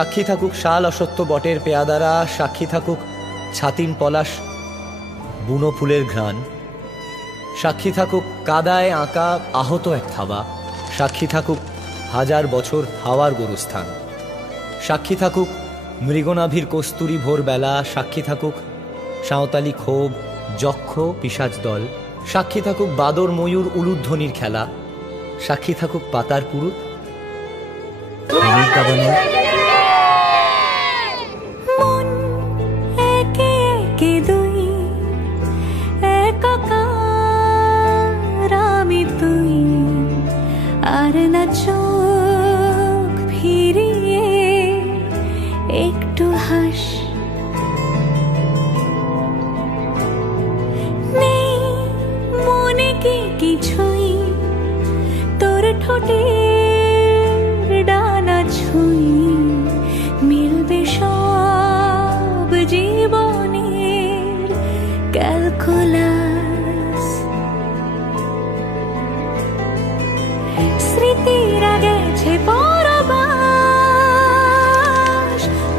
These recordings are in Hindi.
সাক্ষী থাকুক শাল অসত্য বটের পেয়াদারা, সাক্ষী থাকুক ছাতিন পলাশ বুনো ফুলের ঘ্রাণ, সাক্ষী থাকুক কাদায় আঁকা আহত এক থাবা, সাক্ষী থাকুক হাজার বছর হাওয়ার গোরস্থান, সাক্ষী থাকুক মৃগনাভির কস্তুরী ভোরবেলা, সাক্ষী থাকুক সাঁওতালি ক্ষোভ যক্ষ পিশাচ দল, সাক্ষী থাকুক বাদর ময়ূর উলুধ্বনির খেলা, সাক্ষী থাকুক পাতার পুরুত আর না চোখ ফিরিয়ে একটু হাস, নেই মনে কি কিছুই তোর ঠোঁটে ডানা ছুঁই, মিলবে সব জীবনের ক্যালকুলাস। স্মৃতিরা গেছে পরবাস,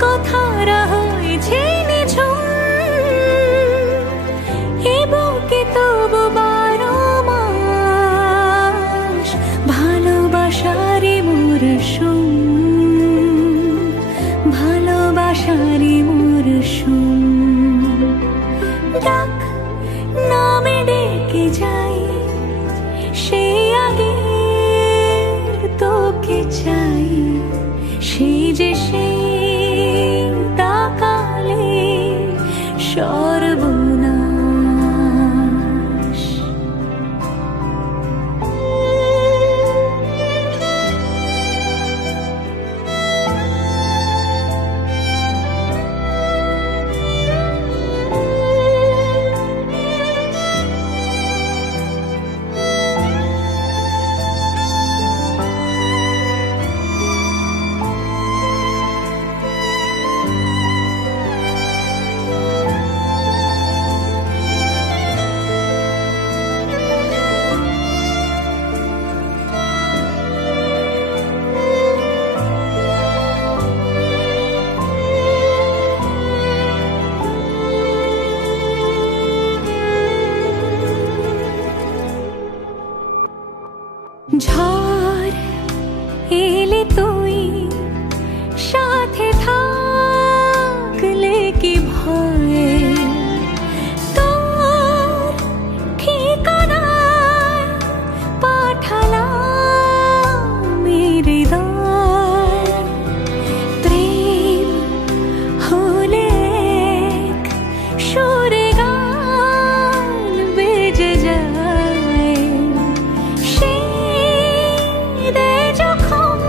কথারা হয়েছে নিঝুম, এ বুকে তবু 12 মাস ভালোবাসারই মরশুম, ভালোবাসারই মরশুম। ডাক নামে ডেকে যাই সেই আগে তোকে চাই, সেই যে সেই তাকালে সর্বনাশ। ঝড় এলে তুই সাথে থাকলে কি ভয়, তোর ঠিকানায় পাঠালাম হৃদয়। প্রেম হলে এক সুরে গান বেজে যায়, যখন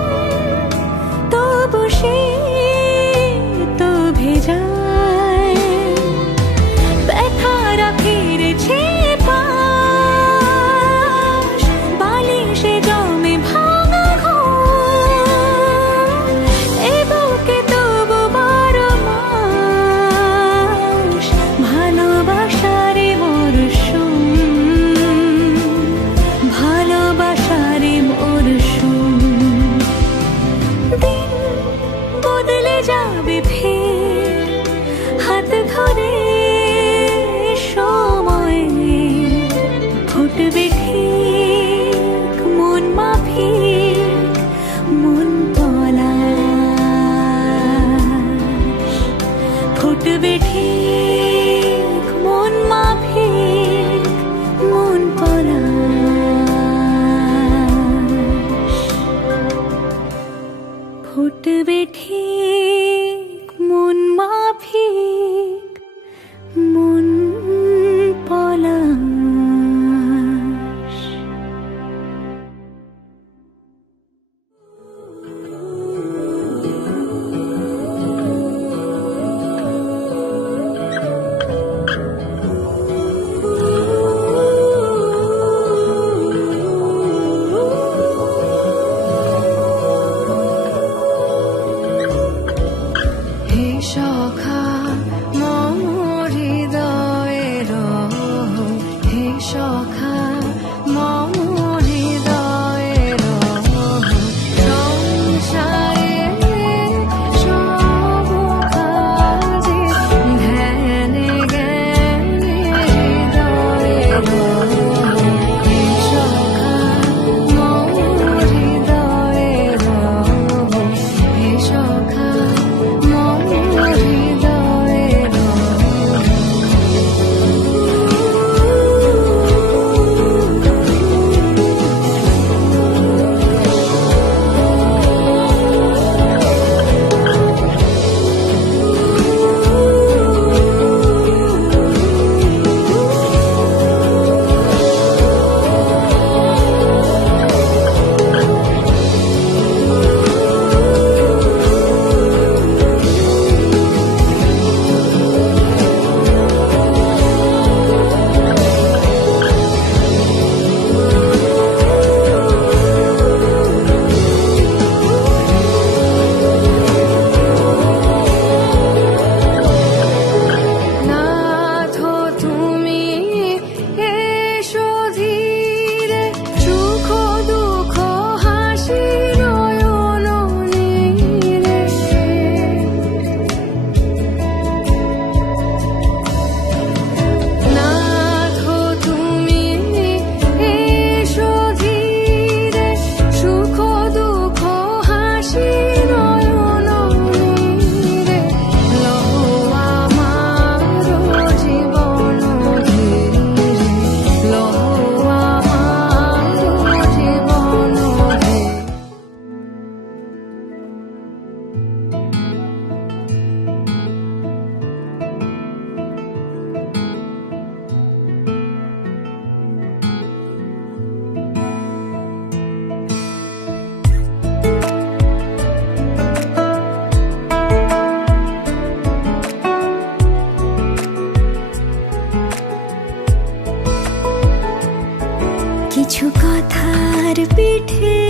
পিঠে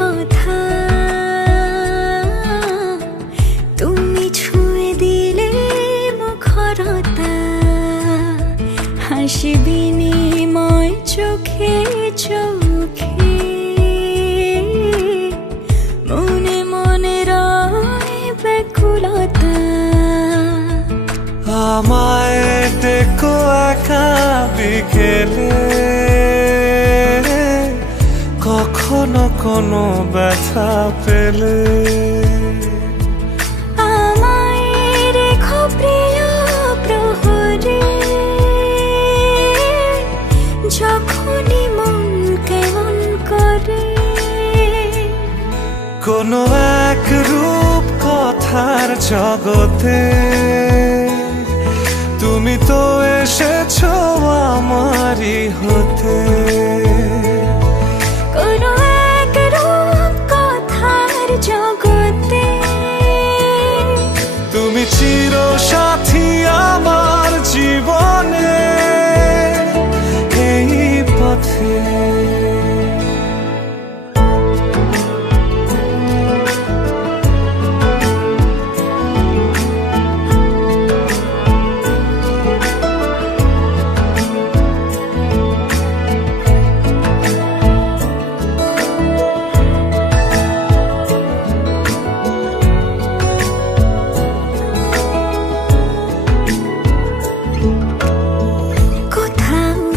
কথা তুমি ছুঁয়ে দিলে মুখরতা হাসি বিনিময় চোখে চোখে মনে মনে রয় ব্যাকুলতা আমায় দেখো একা বিকেলে কখনো কোনো ব্যথা পেলে আমায় রেখো প্রিয় প্রহরে যখনই মন কেমন করে কোনো এক রূপ কথার জগতে তুমি তো এসেছো আমারই হতে কোনো এক রূপ কথার জগতে তুমি চির সাথী আমার জীবনে এই পথে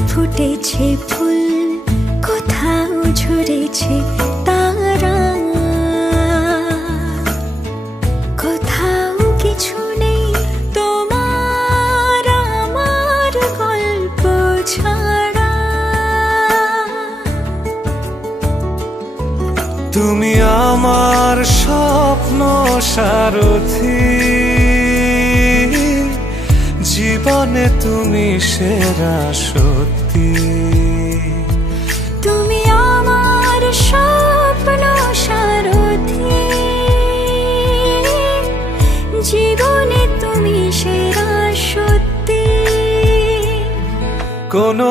ফুটেছে ফুল কোথাও ঝরেছে তারা কোথাও কিছু নেই তোমার আমার গল্প ছাড়া তুমি আমার স্বপ্ন সারথি জীবনে তুমি সেরা সত্যি তুমি আমার স্বপ্ন সারথি জীবনে তুমি সেরা সত্যি কোনো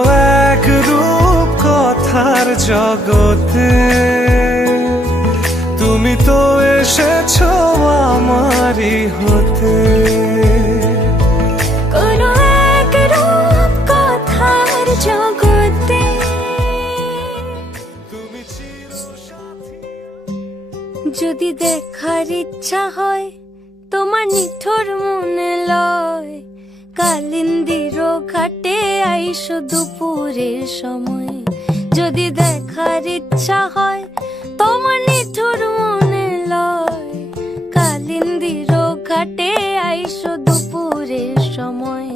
এক রূপ কথার জগতে তুমি তো এসেছো আমারই হতে কোনো এক রূপ কথার জগতে তুমি চির সাথী যদি দেখার ইচ্ছা হয় তোমার নিঠুর মনে লয় কালিন্দির ঘাটে আইসো দুপুরের সময় যদি দেখার ইচ্ছা হয় তোমার নিঠুর মনে লয় কালিন্দির ঘাটে আইসো দুপুরের সময়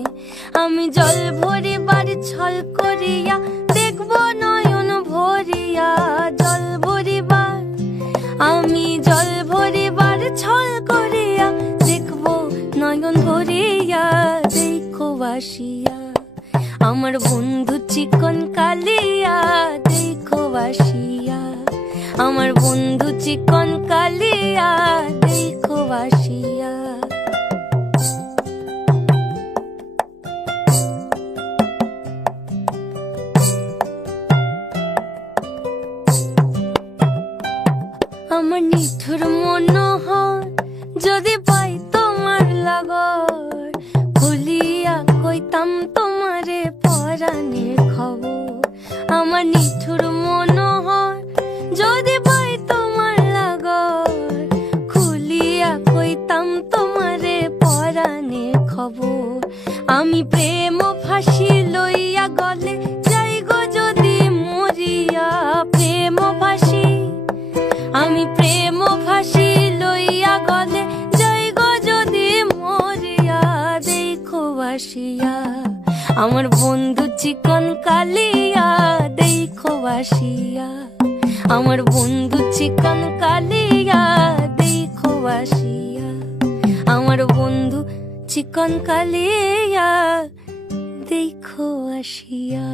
আমি জল ভরিবার ছল করিয়া দেখব নয়ন ভরিয়া জল ভরিবার আমি জল ভরিবার ছল করিয়া দেখব নয়ন ভরিয়া দেখো বাসিয়া আমার বন্ধু চিকন কালিয়া দেখো বাসিয়া আমার বন্ধু চিকন কালিয়া দেখো বাসিয়া আমার নিঠুর মনোহর যদি পাই তোমার লাগর খুলিয়া কইতাম তোমারে পরাণের খবর আমার নিঠুর মনোহর যদি পাই তোমার লাগর খুলিয়া কইতাম তোমারে পরাণের খবর আমি প্রেম ফাঁসি লইয়া গলে যাই গো যদি মরিয়া প্রেম ফাঁসি আমি প্রেম ফাঁসি লইয়া গলে যাই গো যদি মরিয়া দেখো বাসিয়া আমার বন্ধু চিকন কালিয়া দেখো বাসিয়া আমার বন্ধু চিকন কালিয়া দেখো বাসিয়া আমার বন্ধু চিকন কালিয়া দেখো আসিয়া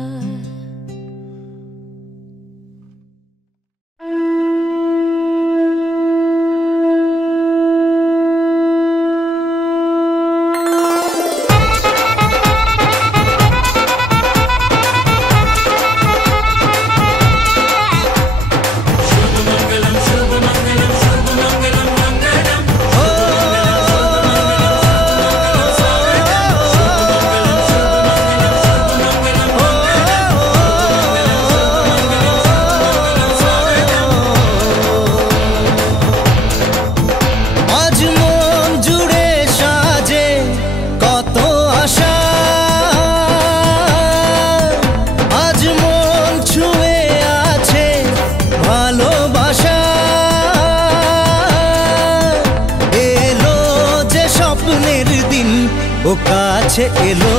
ও কাছে এলো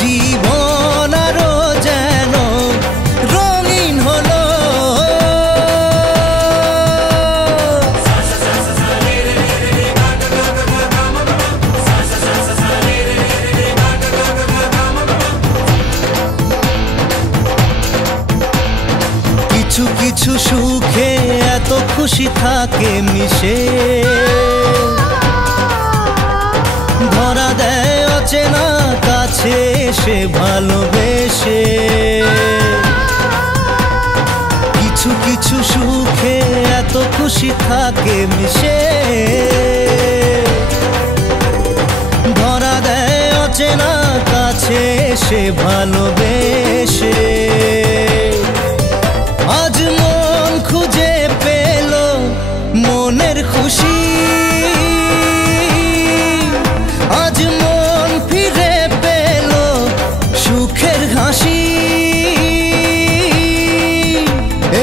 জীবন আরো যেন রঙিন হলো কিছু কিছু সুখে এত খুশি থাকে মিশে ধরা দেয় অচেনা কাছে এসে ভালোবেসে কিছু কিছু সুখে এত খুশি থাকে মিশে ধরা দেয় অচেনা কাছে এসে ভালোবেসে আজ মন খুঁজে পেল মনের খুশি আজ মন ফিরে পেল সুখের হাসি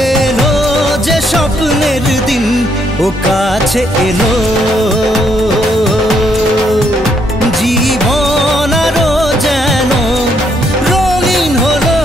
এলো যে স্বপ্নের দিন ও কাছে এলো জীবন আরো যেন রঙিন হলো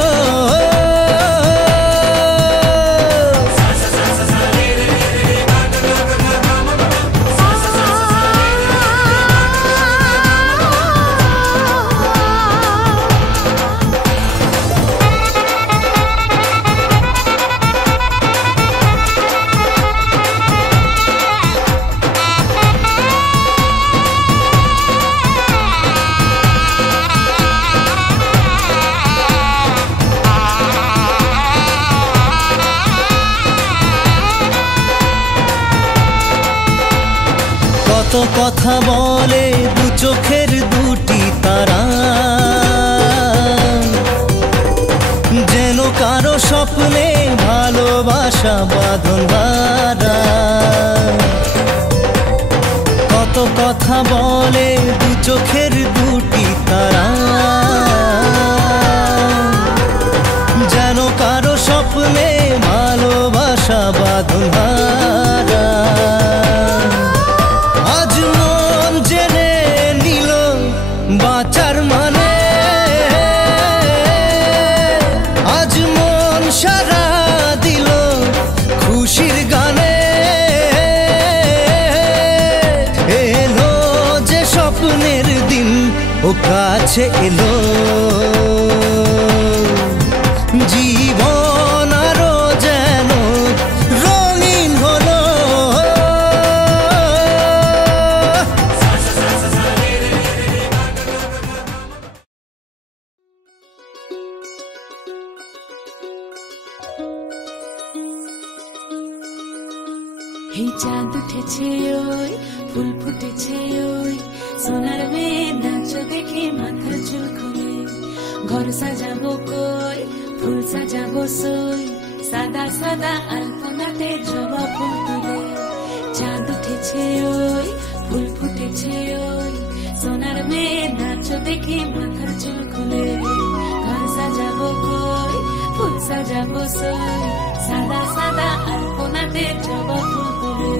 কত কথা বলে দু চোখের দুটি তারা যেন কারো স্বপ্নে ভালোবাসা বাঁধন হারা কত কথা বলে দু চোখের দুটি তারা যেন কারো স্বপ্নে ভালোবাসা বাঁধন হারা আজ মন জেনে নিল বাঁচার মানে আজ মন সারা দিল খুশির গানে এলো যে স্বপ্নের দিন ও কাছে এলো জীবন আরো যেন রঙিন হলো এই চাঁদ উঠেছে ওই ফুল ফুটেছে ওই সোনার মেয়ে নাচ দেখে মাথার চুল খুলে ঘর সাজাবো কই ফুল সাজাবো সই সাদা সাদা আলপনাতে জবা ফুল তুলে চাঁদ উঠেছে ওই ফুল ফুটেছে ওই সোনার মেয়ে নাচ দেখে মাথার চুল খুলে ঘর সাজাবো কই ফুল সাজাবো সই সাদা সাদা আলপনাতে জবা ফুল তুলে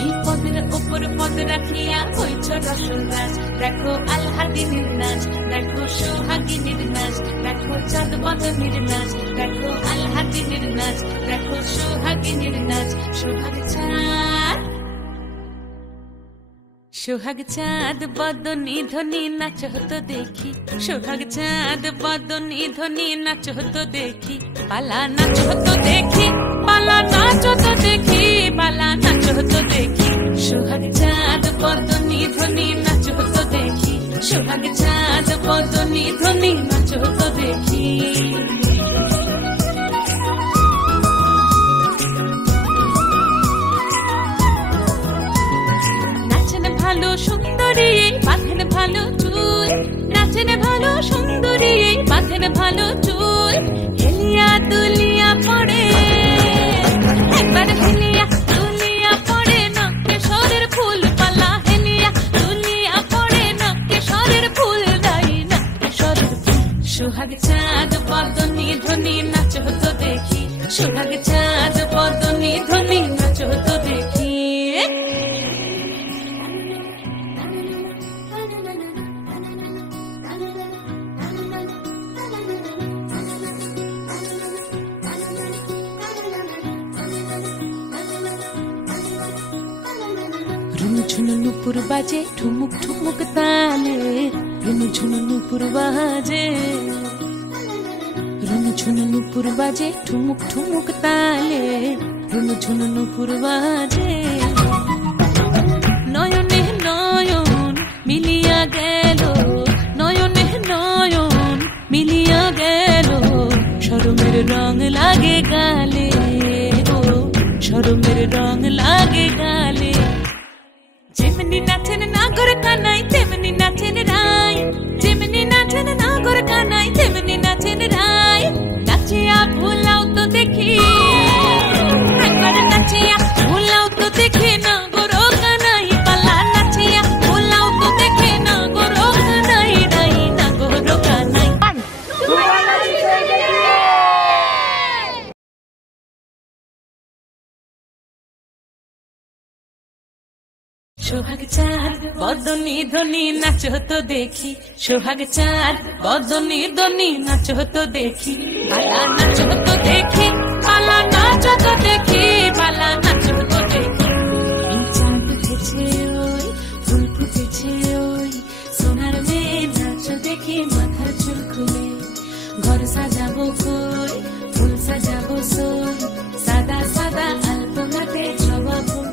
এই পদের উপর পদ রাখিয়া হইছ রসুল গাছ দেখো আলহাদিনীর নাচ দেখো সোহাগিনীর নাচ দেখো চাঁদ বদনীর নাচ দেখো আলহাদিনীর নাচ দেখো সোহাগিনীর নাচ সোহাগ চাঁদ সোহাগ চাঁদ বদনী ধ্বনি নাচ হতো দেখি সোহাগ চাঁদ বদনী ধ্বনি নাচ হতো দেখি পালা নাচ হতো দেখি পালা নাচ হতো দেখি পালা নাচ হতো দেখি সোহাগ চাঁদ বদনী ধ্বনি নাচ হতো দেখি সোহাগ চাঁদ বদনী ধ্বনি নাচ হতো দেখি ভালো সুন্দরী বাঁধেন ভালো চুল নাচেন ভালো সুন্দরী বাঁধেন ভালো চুল হেলিয়া দুলিয়া পড়ে একবার হেলিয়া দুলিয়া পড়ে নকেশ্বরের ফুল পালা হেলিয়া দুলিয়া পড়ে নকেশ্বরের ফুল দাই নকেশ্বরের ফুল সোহাগ চাঁদ বদনী ধ্বনি নাচ সোহাগ চাঁদ বদনি ধ্বনি নাচো তো দেখি ঝুনু নুপুর বাজে ঠুমুক ঠুমুক তালে রুনু ঝুনু নুপুর বাজে রুনু ঝুনু নুপুর বাজে ঠুমুক ঠুমুক তালে রুনু ঝুনু নুপুর বাজে নয়নে নয়ন মিলিয়া গেল নয়নে নয়ন মিলিয়া গেল শরমের রং লাগে গালে ও শরমের রং লাগে গালে যেমনি নাচেন নাগর কানাই তেমনি নাচেন রাই যেমনি নাচেন নাগর কানাই তেমনি নাচেন রাই নাচিয়া ভুলাও তো দেখি একবার নাচিয়া ভুলাও তো দেখি নাগর কানাই পালা নাচিয়া ভুলাও তো দেখি নাগর কানাই রাই নাগর কানাই সোহাগ চাঁদ বদনি ধ্বনি নাচো তো দেখি সোহাগ চাঁদ বদনি ধ্বনি নাচো তো দেখি পালা নাচো তো দেখি পালা নাচো তো দেখি পালা নাচো তো দেখি চাঁদ উঠেছে ওই ফুল ফুটেছে ওই সোনার মেয়ে নাচো দেখি মাথার চুল খুলে ঘর সাজাবো কই ফুল সাজাবো সই সাদা সাদা আলপনাতে জবা ফুল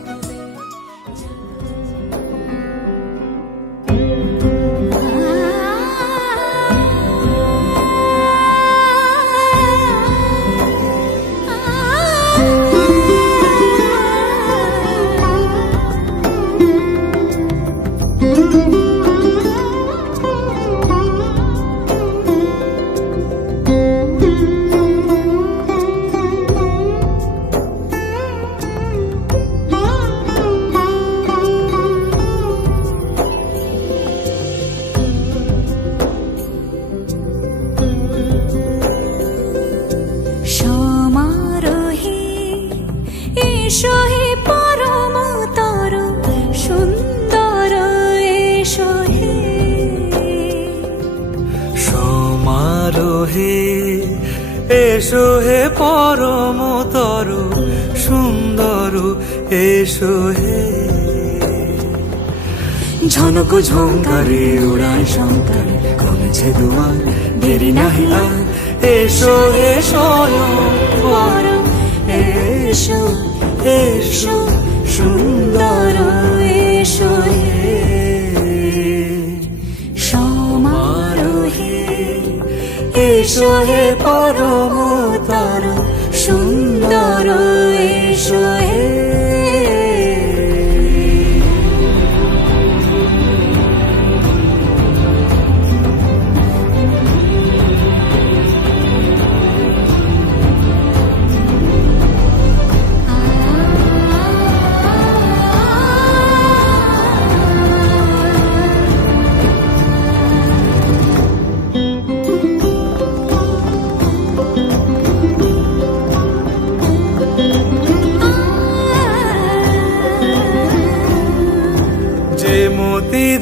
এসো হে পরমতর সুন্দর এসো হে ঝনক ঝঙ্কারে উড়ায় শঙ্কর কমেছে দুয়ার দেরি নাহি আর এসো হে স্বয়ং পরম এসো এসো সুন্দর এসো হে সমারোহে এসো হে পরমতর সুন্দর এসো হে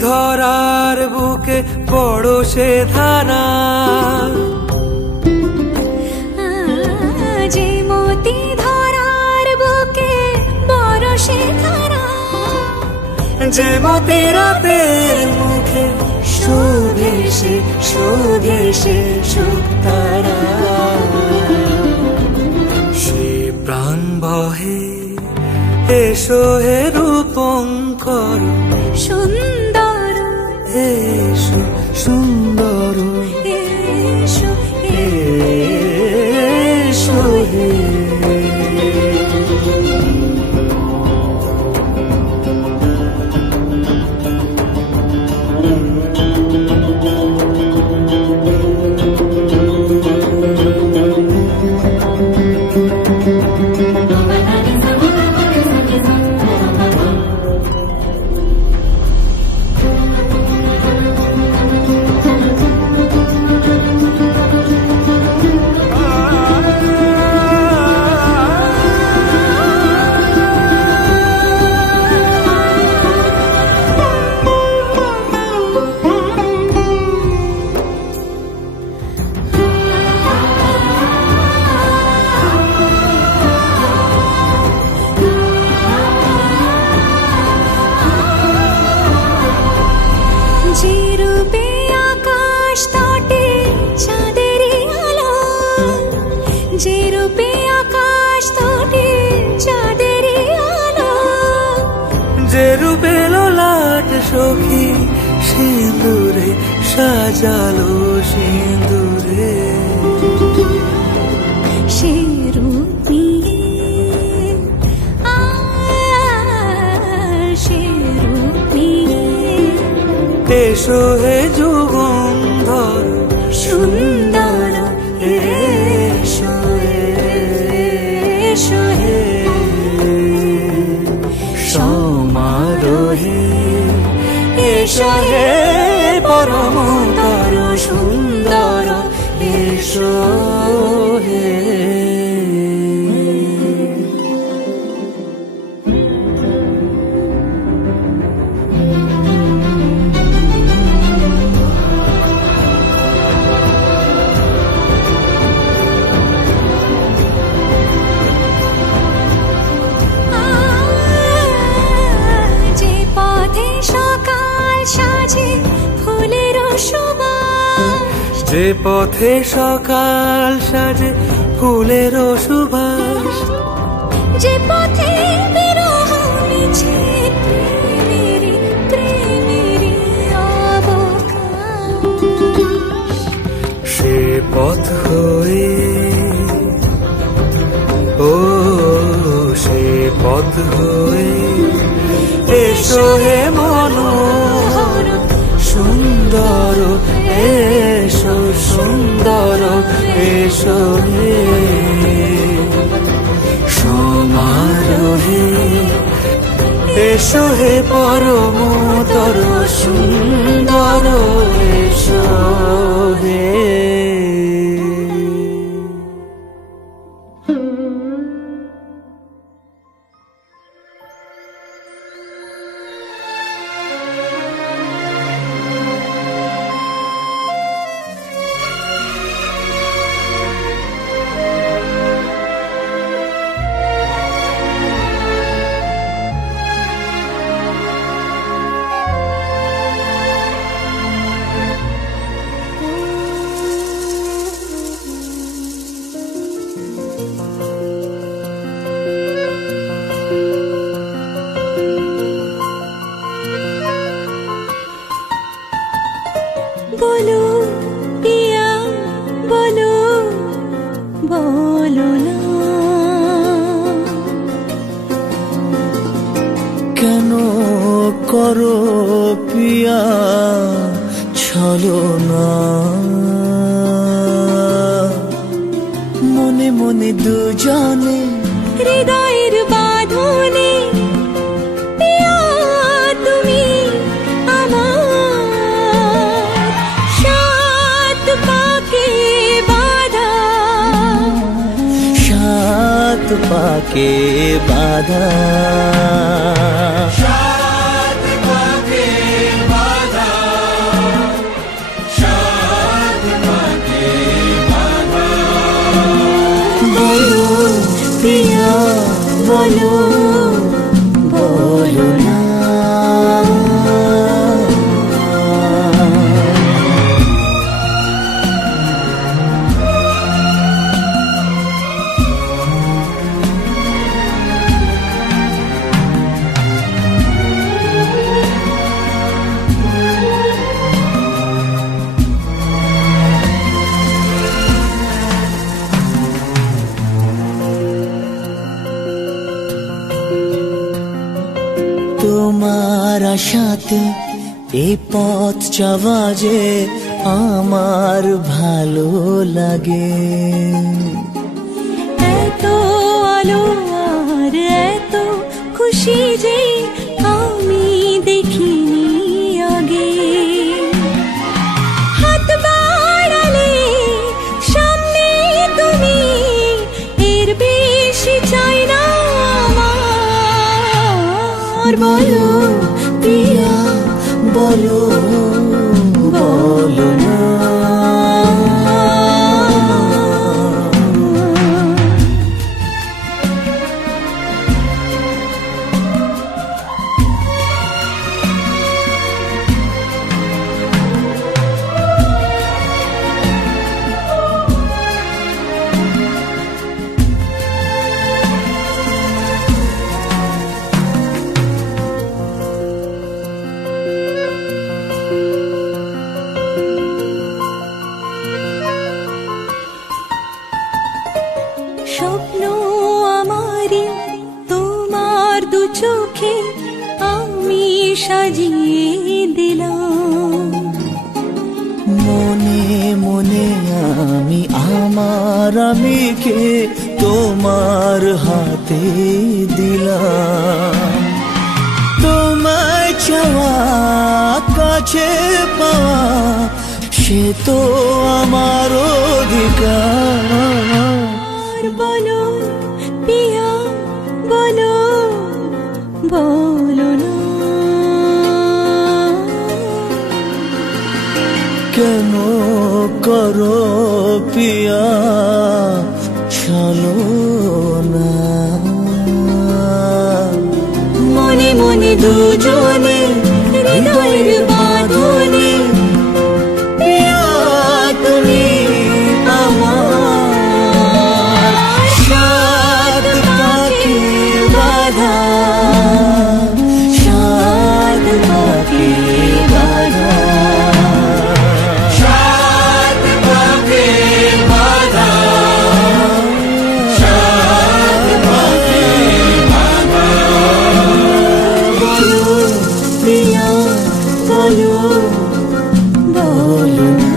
ধরার বুকে বড় সে ধারা যে মতি ধরার বুকে বড় সে ধারা যে মতি রাতের মুখে শোভে সে সুতারা সে প্রাণ বহে এসো হে রূপঙ্কর সুন্দর এসো সুন্দর এসো এসো হে সখী সিঁদুরে সাজালো সিঁদুরে সে রূপ নিয়ে সে রূপ নিয়ে এসো হে যুগন্ধর সুন্দর এসো এসো হে সমারোহে এসো হে পরমতর সুন্দর এসো হে যে পথে সকাল সাজে ফুলের সুবাস যে পথে সকাল সাজে ফুলের সুবাস যে পথে বিরহ মিছে প্রেমেরই প্রেমেরই অবকাশ সে পথ হয়ে ও সে পথ হয়ে এসো হে মনোহর সুন্দর এসো সুন্দর এসো হে সমারোহে এসো হে পরমতর সুন্দর এসো হে বলো পিয়া বলো বলো না কেন করো পিয়া ছলনা মনে মনে দুজনে হৃদয়ের বাঁধনে পিয়া তুমি আমার সাত পাকে বাঁধা সাত পাকে বাধা বলো পিয়া বলো বলো না তোমার আশাতে এই পথ যাওয়া যে আমার ভালো লাগে এত আলো আর এত খুশি যে আমি দেখিনি আগে হাত বাড়ালে সামনে তুমি এর বেশি চাই না আমার বলো পিয়া বলো বলো না মনে আমি আমার আমিকে তোমার হাতে দিলাম। তোমায় চাওয়া কাছে পাওয়া সে তো আমার অধিকার। বলো পিয়া বলো বলো না কেন করো পিয়া চলো না। মনে মনে দুজনে হৃদয়ের বাঁধনে পিয়া তুমি আমার সাত পাখি বাঁধা, সাত পাখি বাঁধা, সাত পাখি বাঁধা, সাত পাখি বাঁধা। বলো প্রিয়া বলো বলো না।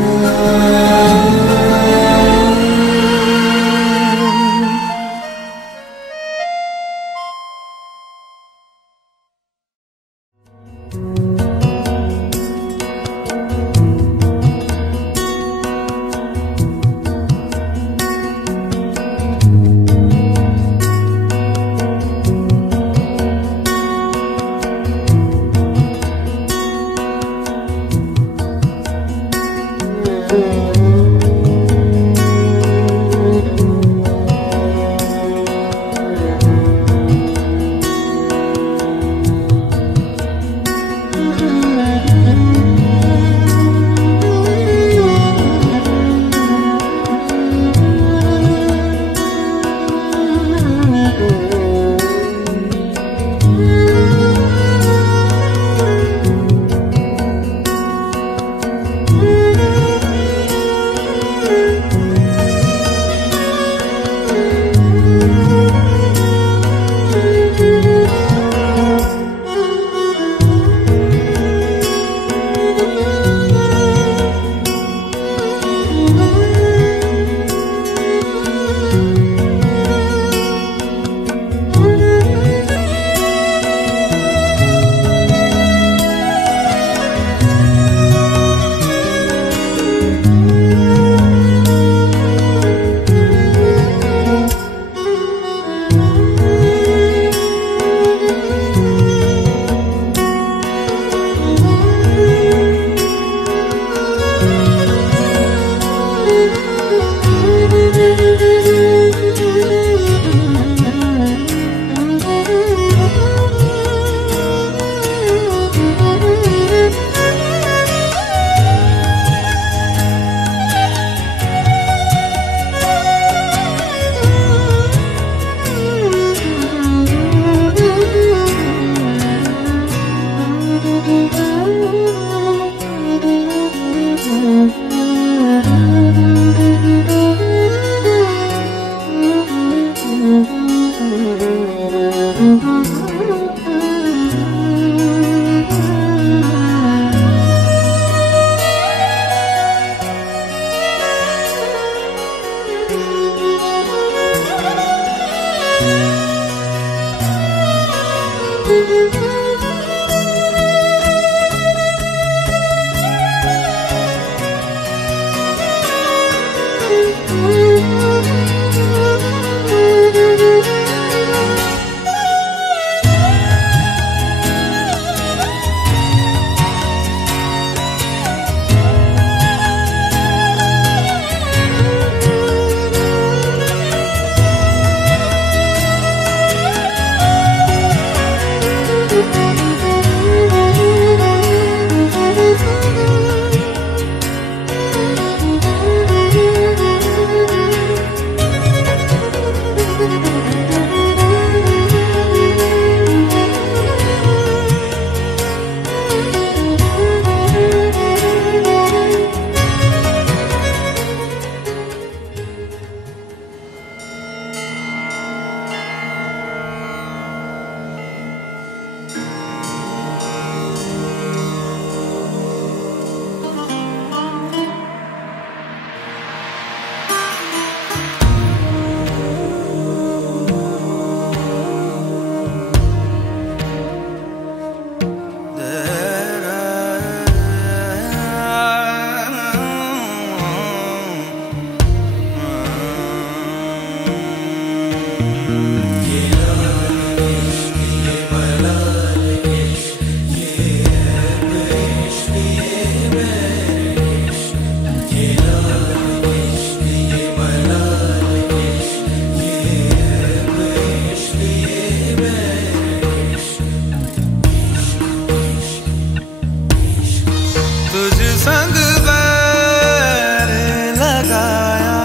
संग बैर लगाया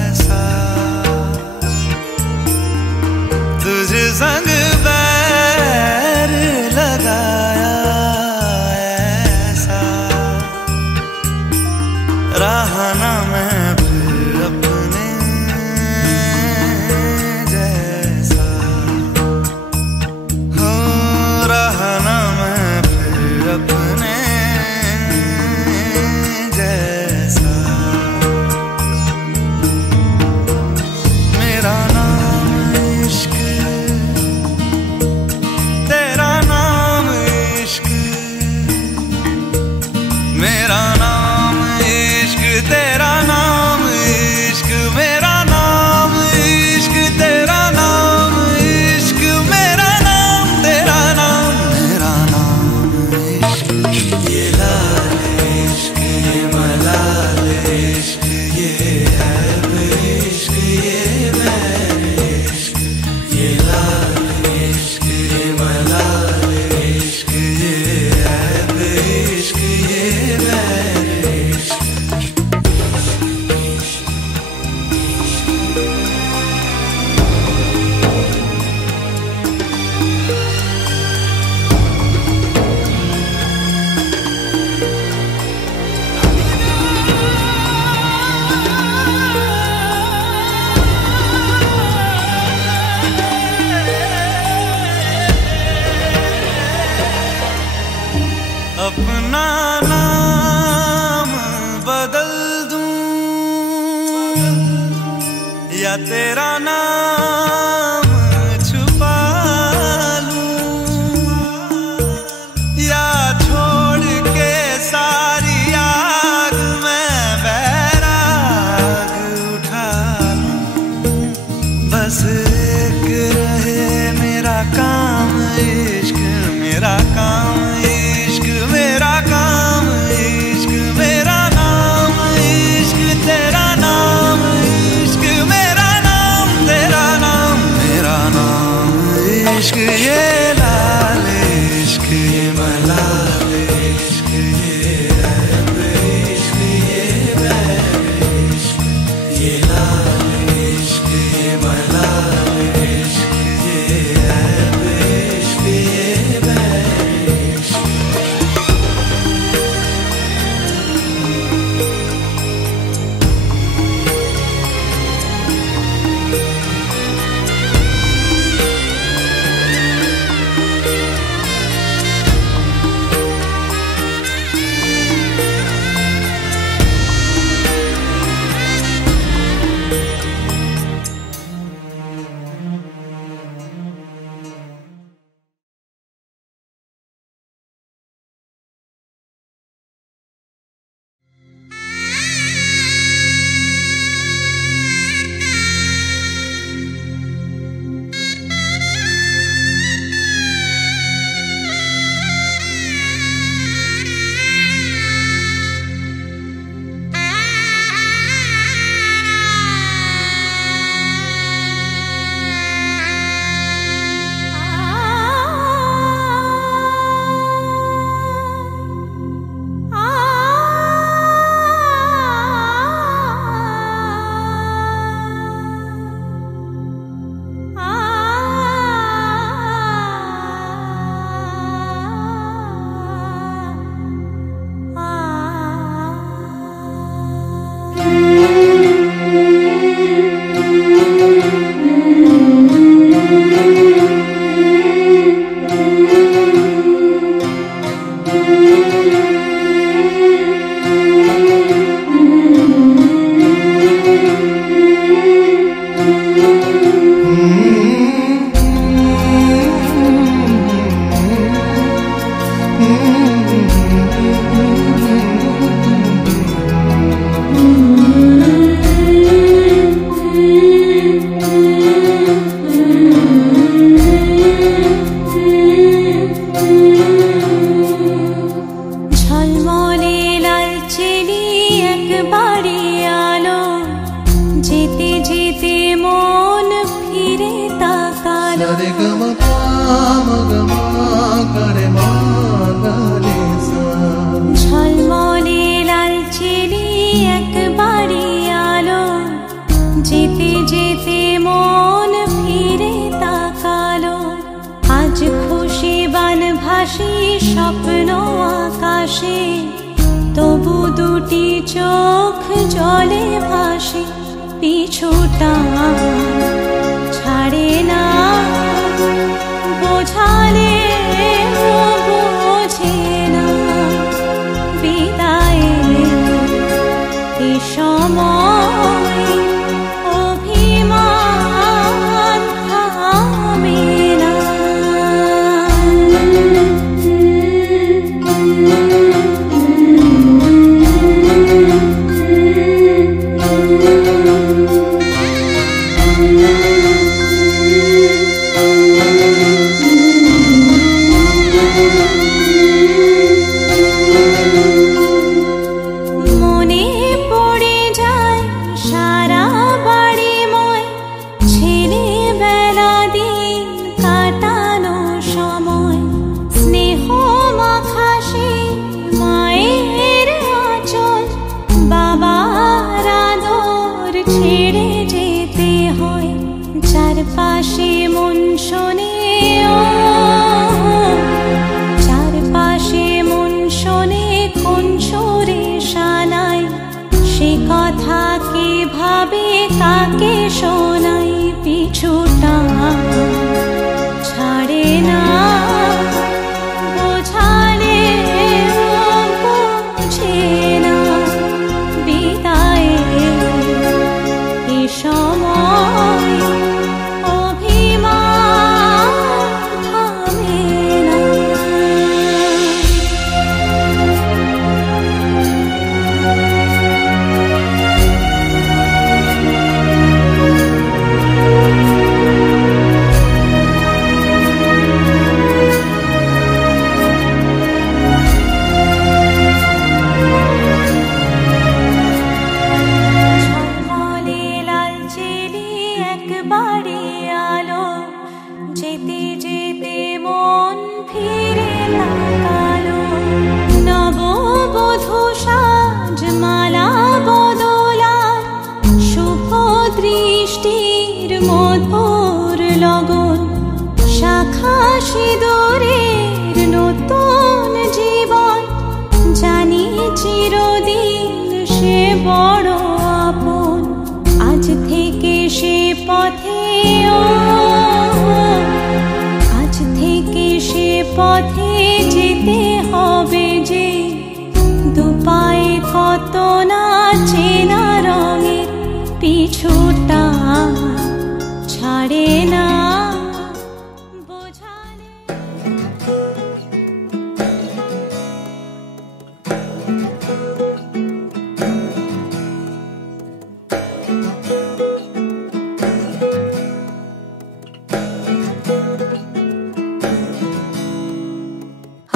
ऐसा, तुझे संग बैर लगाया ऐसा, रहा ना मैं फिर अपने जैसा, हो रहा ना मैं फिर अपने जैसा। मेरा नाम इश्क, तेरा नाम इश्क, मेरा नाम इश्क, तेरा नाम इश्क, मेरा नाम इश्क, तेरा नाम इश्क, मेरा नाम तेरा नाम, मेरा नाम इश्क। ये लाल इश्क, ये मलाल इश्क, ये ऐब इश्क, ये बैर इश्क, ये लाल इश्क, ये मलाल इश्क, ये ऐब इश्क, ये बैर इश्क। अपना नाम बदल दूं या तेरा नाम छुपा लूं, या छोड़ के सारी आग में बैराग उठा लूं, बस एक रहे मेरा काम इश्क, मेरा काम इश्क, मेरा काम इश्क, मेरा नाम इश्क, तेरा नाम इश्क, मेरा नाम तेरा नाम, मेरा नाम इश्क। ये लाल इश्क, ये मलाल इश्क, ये ऐब इश्क, ये बैर इश्क, ये लाल इश्क, ये मलाल इश्क, ये ऐब इश्क, ये बैर इश्क। ঝলমলে যেতে মন ফিরে তাকালো, আজ খুশি বান ভাসি স্বপ্ন আকাশে, তবু দুটি চোখ জলে ভাসে, পিছুটা ছাড়ে না, বোঝালে বোঝে না, বিদায়ে এ সময় অভিমান থামে না। চারপাশে মন শোনে, চারপাশে মন শোনে কোন সুরে শানাই, সে কথা কে ভাবে কাকে শোনাই, পিছুটা ছাড়ে না, বোঝালে বোঝে না, বিদায়ে এ সময় যেতে যেতে মন ফিরে তাকালো, নববধূ সাজ মালা বদলার, শুভ দৃষ্টির মধুর লগন, শাখা সিঁদুরের নতুন জীবন, জানি চিরদিন সে বড় আপন, আজ থেকে সে পথে, আজ থেকে সে পথে যেতে হবে যে, দুপায়ে কত না চেনা রঙের, পিছুটা ছাড়ে না, বোঝালে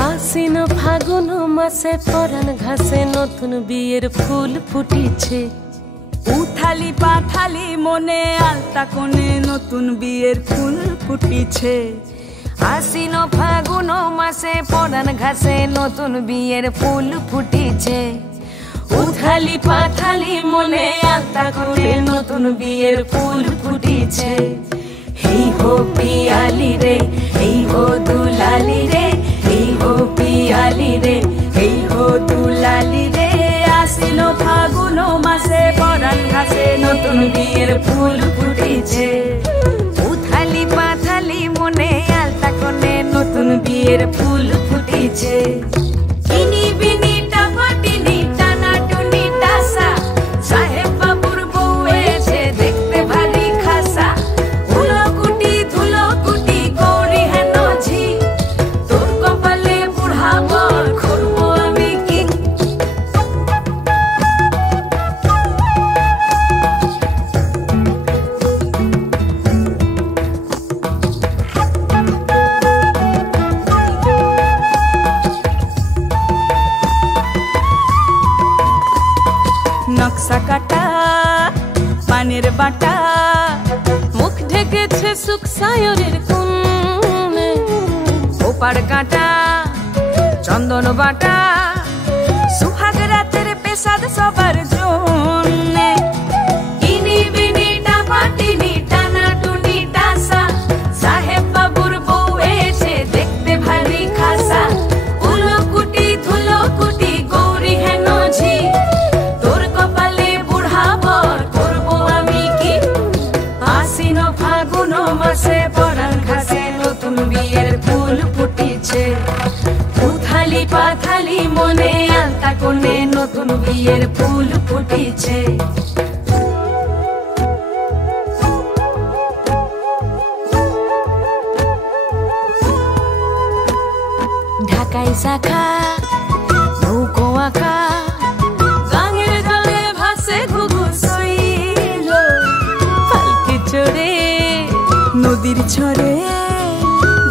আশ্বিন ফাগুন মাসে পরাণ ঘাসে নতুন বিয়ের ফুল ফুটিছে, উথালি পাথালি মনে আলতা কোণে নতুন বিয়ের ফুল ফুটিছে, আশ্বিন ফাগুন মাসে পরাণ ঘাসে নতুন বিয়ের ফুল ফুটিছে, উথালি পাথালি মনে আলতা কোণে নতুন বিয়ের ফুল ফুটিছে, এই হো পিয়ালি রে, এই হো দুলালি রে, এই হো পিয়ালি রে, এই হো দুলালি রে, আশ্বিন ফাগুন মাসে পরাণ ঘাসে নতুন বিয়ের ফুল ফুটিছে, উথালি পাথালি মনে আলতা কোণে নতুন বিয়ের ফুল ফুটিছে, ইনি বিনি টাপাটিনি টানা টুনি টাসা, সাহেব বাবুর বউ এসে দেখতে ভারী খাসা, ধুলো কুটি গৌরী হেন ঝি, তোর কপালে বুড়া বর করবো আমি কি। নকশা কাটা পানের বাটা, মুখ ঢেকেছে সুখ সায়রের কোণে, ওপার কাটা চন্দন বাটা, সুহাগ রাতের পেশাদ সবার জন্যে, ইনি বিনি টাপাটি বিয়ের ফুল ফুটেছে। ঢাকায় শাখা নৌকো আঁকা গাঙের জলে ভাসে ঘুঘু শৈল, পালকি চড়ে নদীর ছড়ে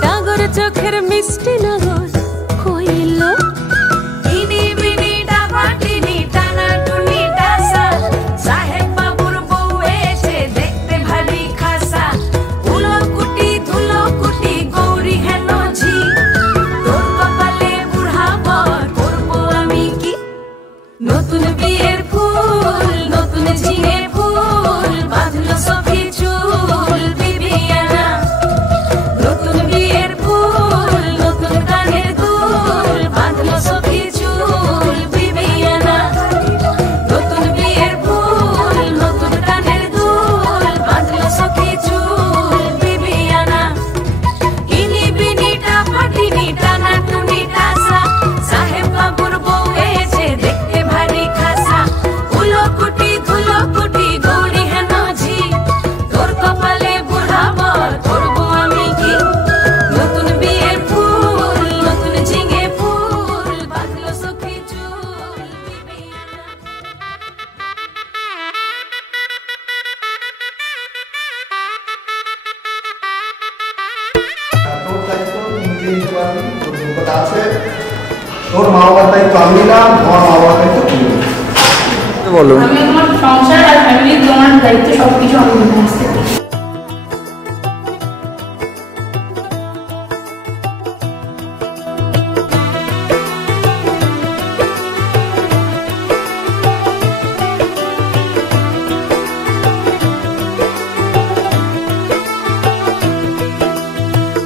ডাগর চোখের মিষ্টি নগর কইল। ইনি বিনি ডাবা টিনি টানা টুনি ডাসা, সাহেব বাবুর বউ এসে দেখতে ভারী খাসা। উলো কুটি ধুলো কুটি গৌরী হেন ঝি, তোর কপালে বুড়া বর করবো আমি কি। নতুন বিয়ের ফুল নতুন ঝিঙে ফুল বাঁধলো সখী চুল বিবিয়ানা। নতুন বিয়ের ফুল নতুন কানের দুল বাঁধলো সখী চুল বিবিয়ানা। নতুন বিয়ের ফুল নতুন কানের দুল বাঁধলো সখী চুল বিবিয়ানা। ইনি বিনি ডাবা টিনি টানা টুনি টাসা, সাহেব বাবুর বউ এসে দেখতে ভারী খাসা। উলো কুটি ধুলো কুটি গৌরী হেন ঝি, তোর কপালে বুড়া বর করবো আমি কি। নতুন বিয়ের ফুল নতুন ঝিঙে ফুল বাঁধলো সখী চুল বিবিয়ানা। তোর দায়িত্ব নিজে নিতে পারবি, তোর যোগ্যতা আছে। তোর মা বাবার দায়িত্ব আমি নিলাম, তোমার মা বাবার দায়িত্ব তুমি নিলে। বলো আমি তোমার সংসার আর ফ্যামিলি তোমার দায়িত্ব সবকিছু আমি নিতে আসতে।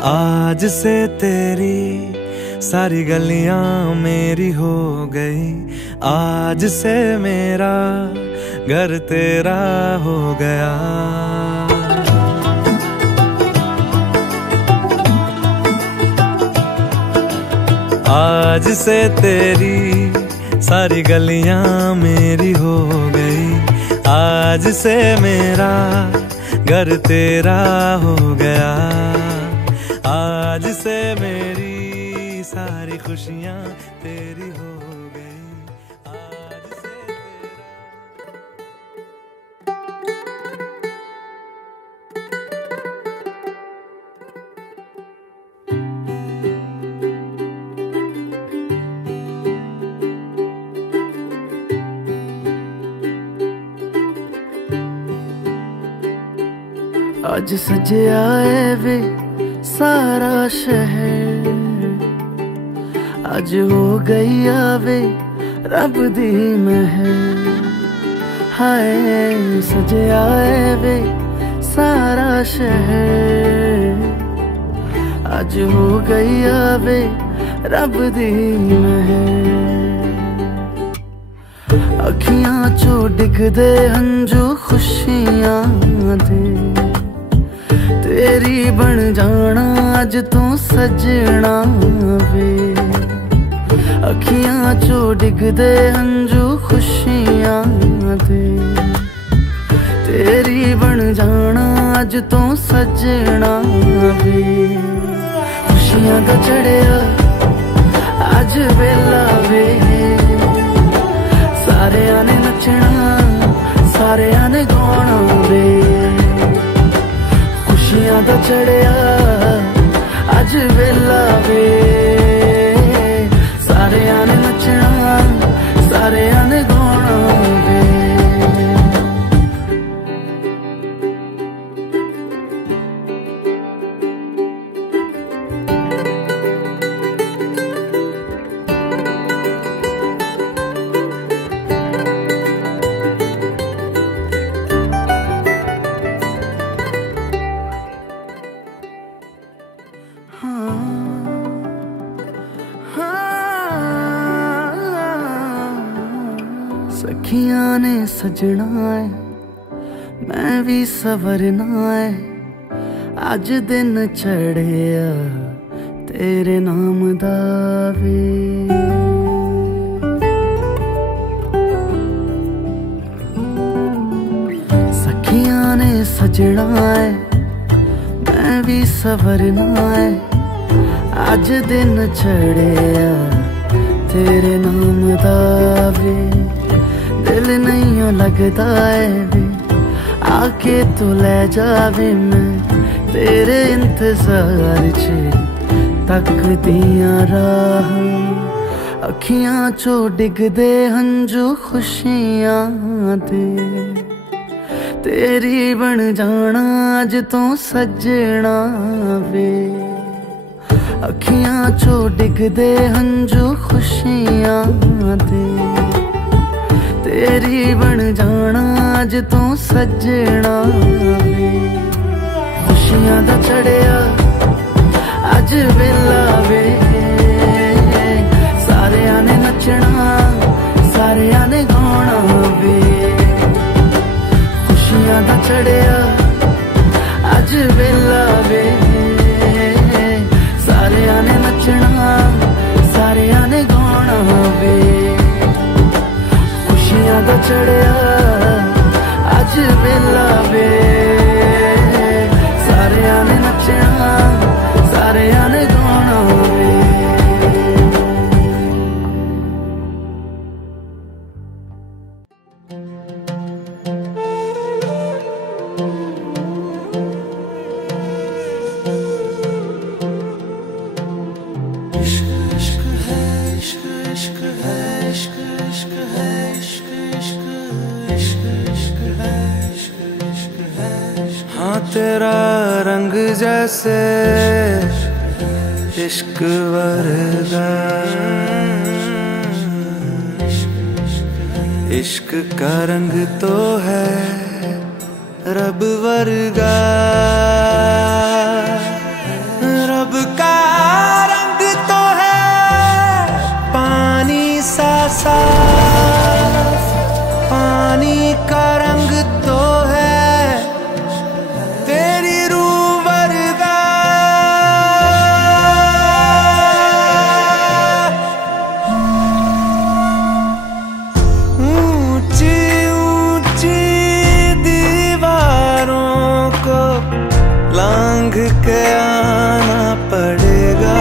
आज से तेरी सारी गलियां मेरी हो गई, आज से मेरा घर तेरा हो गया। आज से तेरी सारी गलियां मेरी हो गई, आज से मेरा घर तेरा हो गया। आज से मेरी सारी खुशियां तेरी हो गई, आज से आज सजे आए वे सारा शहर, आज हो गई आवे रब दी महर। हाय सजे आए वे सारा शहर, आज हो गई आवे रब दी महर। अखियां चो डिगदे हंजू खुशियां दे, तेरी बन जाना अज तू सजना वे। अखियां चो डिगदे हंजू खुशियां दे, तेरी बन जाना अज तू सजना वे। खुशियां दा चढ़िया अज वेला वे, सारेयां ने नचना सारेयां ने गाना वे। खुशियां दा चढ़िया अज वेला वे, सारेयां ने नचना सारेयां ने गाना वे। सखियां ने सजना है मैं भी सवरना है, अज दिन चढ़िया तेरे नाम दा वे। सजना है मैं भी सवरना है अज दिन चढ़िया तेरे नाम दा वे दिल नहीं लगता है वे आके तू ले जावे मैं तेरे इंतजार च तकदियां राह अखियां चो डिगदे हंजू खुशियां दे तेरी बन जाना अज तो सजना वे अखियां चो डिगदे हंजू खुशियां दे तेरी बन जाना अज तो सजना वे खुशियां दा चढ़िया अज वेला वे सारियां ने नचना सारियां ने गाना वे खुशियां दा चढ़िया अज वेला वे सारियां ने नचना सारियां ने गाना वे खुशियां दा चढ़िया अज वेला वे सारियां ने नचना सारियां ने गाना वे तेरा रंग जैसे इश्क वर्गा इश्क का रंग तो है रब वर्गा रब का रंग तो है पानी सा साफ पानी का रंग तो है के आना पड़ेगा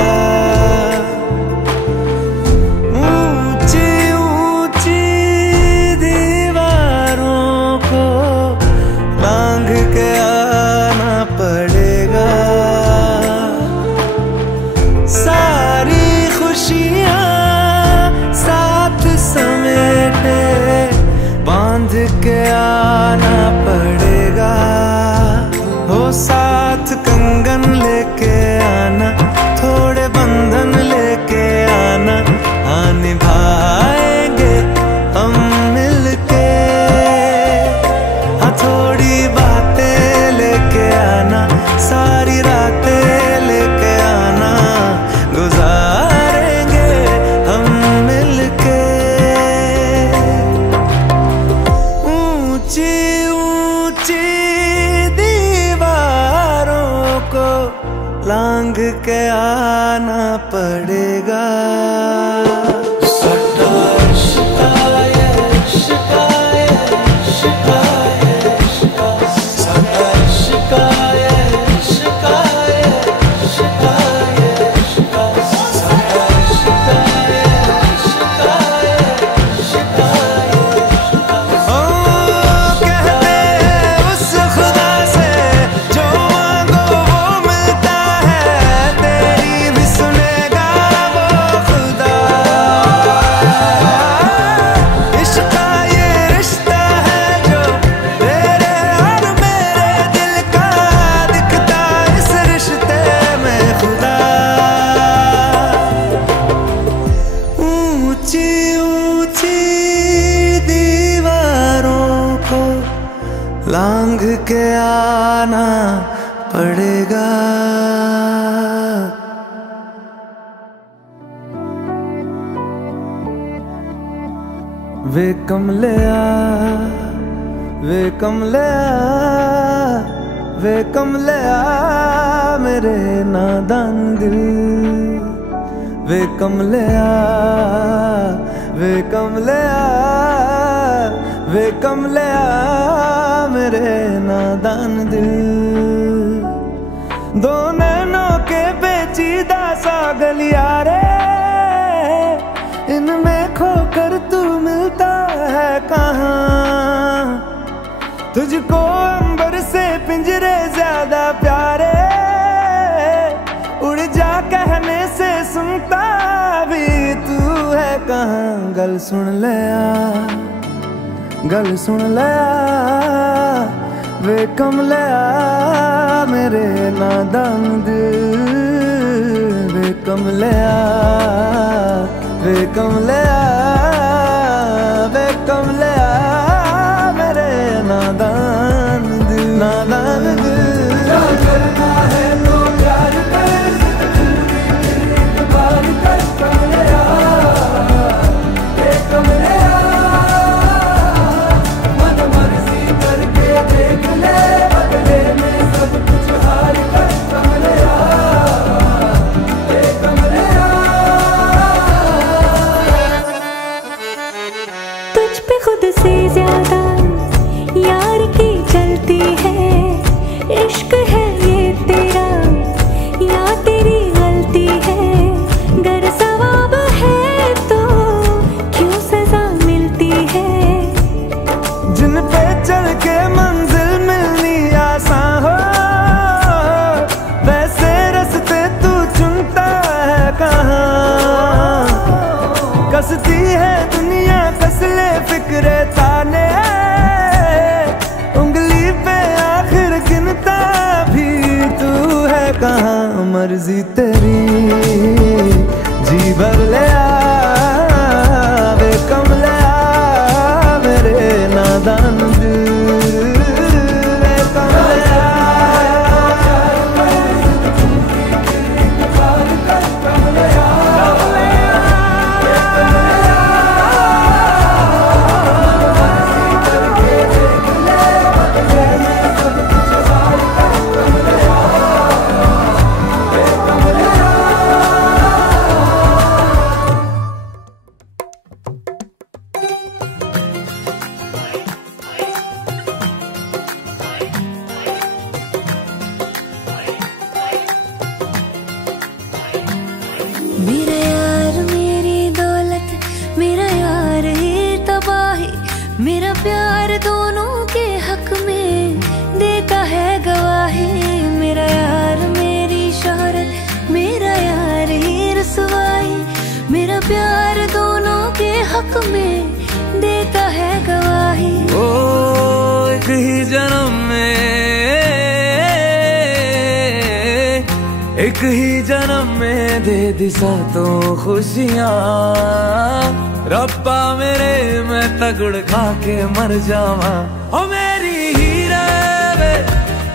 ऊंची ऊंची दीवारों को लांघ के आना पड़ेगा सारी खुशियां साथ समेटे बांध के आना पड़ेगा हो साथ कंगन लेके आना थोड़े बंधन लेके आना हाँ निभाएंगे हम मिलके हाँ थोड़ी बातें लेके आना सारी रातें लेके आना गुजारेंगे हम मिलके ऊंची ऊंची लांघ के आना पड़ेगा लांघ के आना पड़ेगा वे कमलिया वे कमलिया वे कमलिया मेरे नादान दिल वे कमलिया वे कमलिया वे कमलिया मेरे नादान दिल। दो नैनों के पेचीदा सा गलियारे, इनमें खोकर तू मिलता है कहाँ। तुझको अंबर से पिंजरे ज्यादा प्यारे, उड़ जा कहने से सुनता भी तू है कहाँ। गल सुन ले आ, गल सुन ले आ, वे कमले आ मेरे नादान दिल। वे कमले आ, वे कमले आ, वे कमले आ मेरे नादान दिल, नादान दिल। करना है तो प्यार कर, एक बार कर कमले आ, वे कमले आ। मन मर्जी करके देख ले, बदले में सब कुछ हार कर कमले आ, वे कमले आ। तुझ पे खुद से ज्यादा यार की चलती है, इश्क है ये तेरा या तेरी गलती है। गर सवाब है तो क्यों सजा मिलती है। जिन पे चल के मंजिल मिलनी आसान हो, वैसे रास्ते तू चुनता है कहाँ। कसती है दुनिया कसले फिक्रे ताने, उंगली पे आखिर गिनता भी तू है कहाँ। मर्जी तेरी जी भर ले आ, वे कमले आ मेरे नादान दिल। वे कमले आ, कमले आ। मेरा यार मेरी दौलत, मेरा यार ही तबाही, मेरा प्यार दोनों के हक में देता है गवाही। मेरा यार मेरी शोहरत, मेरा यार ही रसवाई, मेरा प्यार दोनों के हक में देता है गवाही। ओ एक ही जन्म में, एक ही जन्म में दे दी सातों खुशियाँ। रब्बा मेरे मैं तगड़ खा के मर जावा। ओ मेरी हीरे वे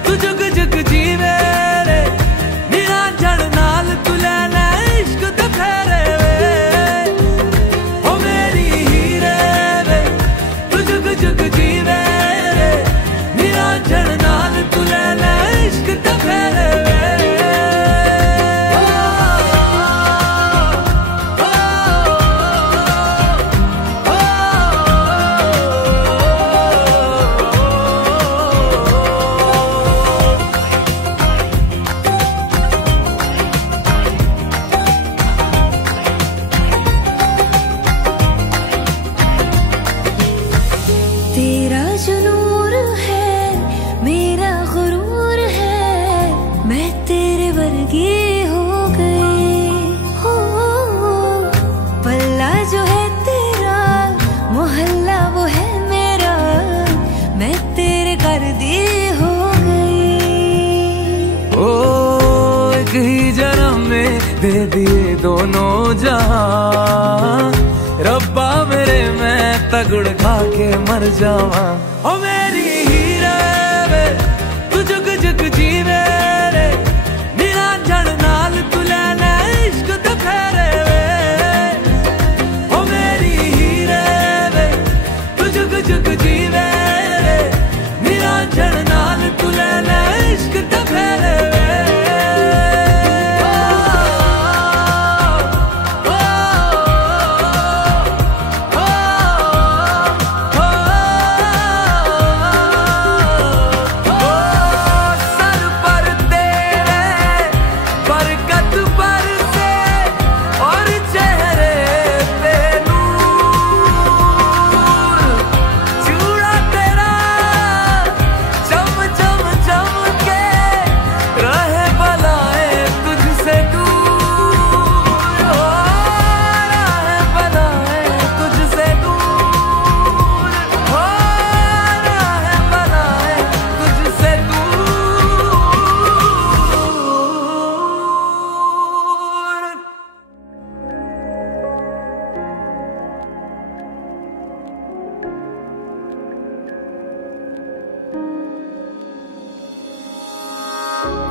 तू जुग जुग जीवे रे, निरा जड़ नाल तू लेना इश्क ते फेरे वे। ओ मेरी हीरे वे तू जुग जुग जीवे रे, निरा जड़ नाल तू लेना इश्क ते फेरे वे। तेरा जो नूर है मेरा गुरूर है, मैं तेरे वर्गी हो गई हो। पल्ला जो है तेरा, मोहल्ला वो है मेरा, मैं तेरे कर्दी हो गई। ओ एक ही जन्म में दे दिए दोनों जहां। रब्बा मेरे मैं तगड़ खा के मर जावा। ओ मेरी हीरे वे तू जुग जुग जीवे रे, निरा जड़ नाल तू लेना इश्क ते फेरे वे। ओ मेरी हीरे वे तू जुग जुग जीवे रे, निरा जड़ नाल तू लेना इश्क ते फेरे वे।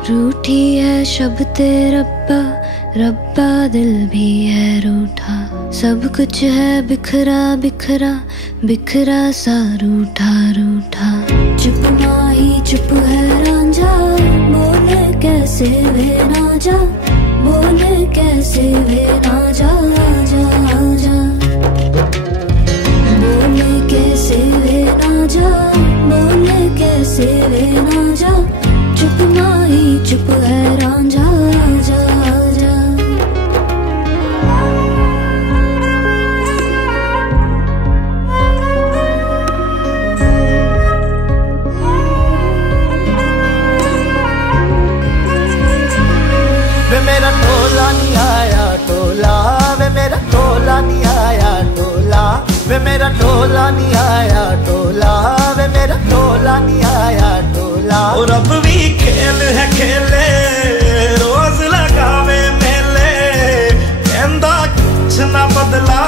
रूठी है शब्द रब्बा, रब्बा दिल भी है रूठा। सब कुछ है बिखरा बिखरा, बिखरा सा रूठा रूठा। चुप माही चुप है रांझा, बोले कैसे वे ना जा, बोले कैसे वे ना जा जा जा। बोले कैसे वे ना जा, बोले कैसे वे ना जा। चुप माही चुप है रांझा जा जा। वे मेरा टोला नहीं आया टोला, वे मेरा टोला नहीं आया टोला, वे मेरा टोला नहीं आया टोला, वे मेरा टोला नहीं आया टोला। और अब भी खेल है खेले, रोज लगावे मेले, कहंदा कुछ ना बदला,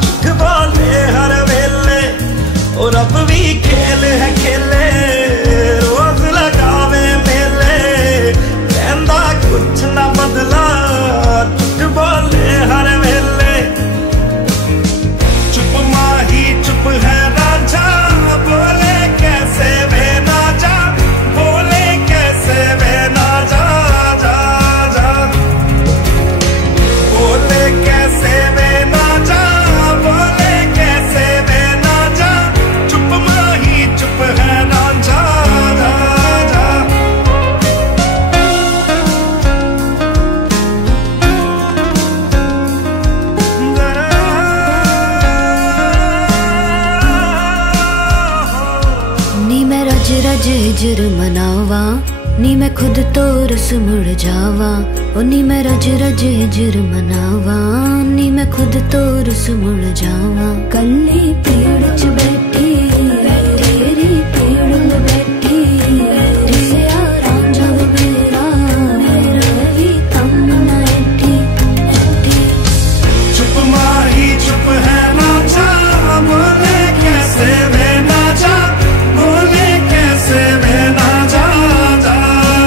झूठ बोले हर वेले। और अब भी खेल है खेले, रोज लगावे मेले, कहंदा कुछ ना बदला, झूठ बोले हर वेले। चुप माही चुप है रांझा, बोले कैसे वे ना जा, बोले कैसे वे ना जा जा जा। बोले कैसे वे ना जा, बोले कैसे वे ना जा। चुप माही चुप है रांझा जा जा। नी मैं रज रज हिजर मनावा, नी मैं खुद तो रस मुड़ जावा। ओ नी मैं रज रज हिजर मनावा, नी मैं खुद तो रस मुड़ जावा। कल्ली पेड़ च बैठी, तेरी पेड़ में बैठी, रिसिया रांझा वे मेरा, मेरा भी कम ना ऐठी ऐठी। चुप माही चुप है रांझा, बोले कैसे वे ना जा, बोले कैसे वे ना जा जा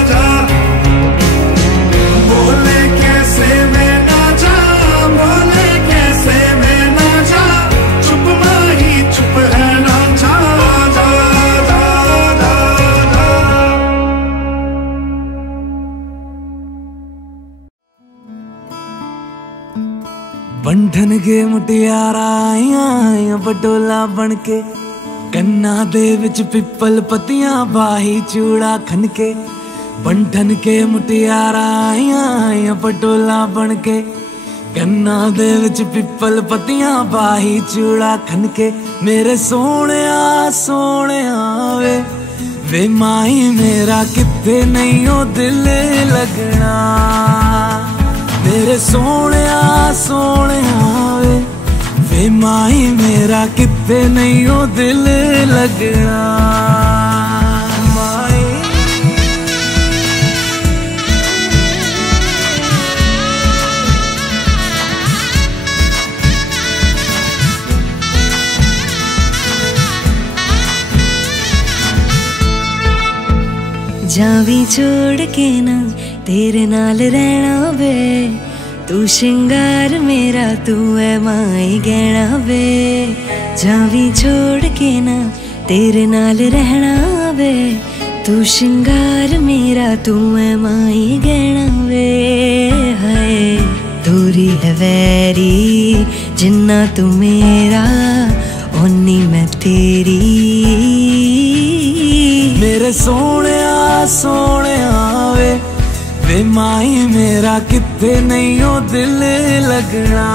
जा। बोले कैसे वे ना जा, बोले कैसे वे ना जा। चुप माही चुप है रांझा जा जा जा जा। बंधन के मुटियारा आईयां बटोला बनके, कन्ना दे विच पिपल पतियां बाही चूड़ा खनके। बंधन के मुटियारा आईयां बटोला बनके, कन्ना दे विच पिपल पतियां बाही चूड़ा खनके। मेरे सोहणिया सोहणिया वे माही मेरा किथे नहीं ओ दिल लगना। मेरे सोहणिया सोहणिया वे माही मेरा किथे नहीं ओ दिल लगना। माही जावी छोड़ के ना तेरे नाल रहना वे, तू श्रृंगार मेरा तू है माई गहना वे। जावी छोड़ के ना तेरे नाल रहना वे, तू श्रृंगार मेरा तू है माई गहना वे। हाय दूरी है वैरी जिन्ना तू मेरा, ओनी मैं तेरी। मेरे सोहणिया सोहणिया वे माही मेरा किथे नहीं ओ दिल लगना।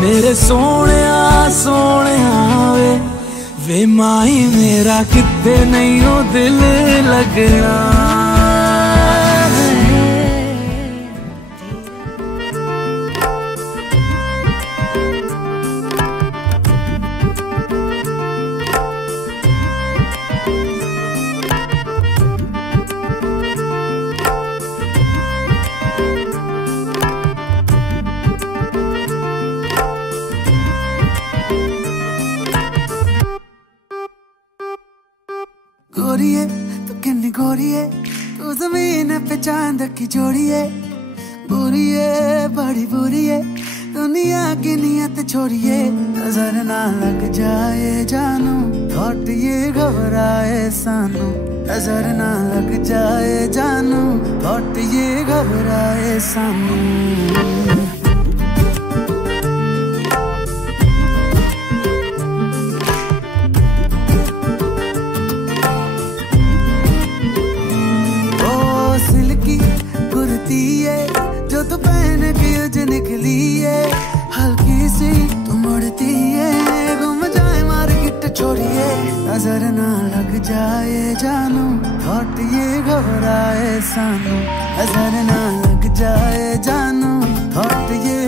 मेरे सोहणिया सोहणिया वे माही मेरा किथे नहीं ओ दिल लगना। गोरिए तू किन्नी गोरिए, तू जमीन पे चांद की जोड़ी है, बुरी है बड़ी बुरी है, दुनिया की नियत छोड़िए, नजर ना लग जाए जानू, थॉट ये घबराए सानू, नजर ना लग जाए जानू, थॉट ये घबराए सानू। जो तू पहन के उज निकली है, हल्की सी तू मुड़ती है, घूम जाए मार्केट छोड़िए, नजर ना लग जाए जानू, थॉट ये घबराए सानू, नजर ना लग जाए जानू, थॉट ये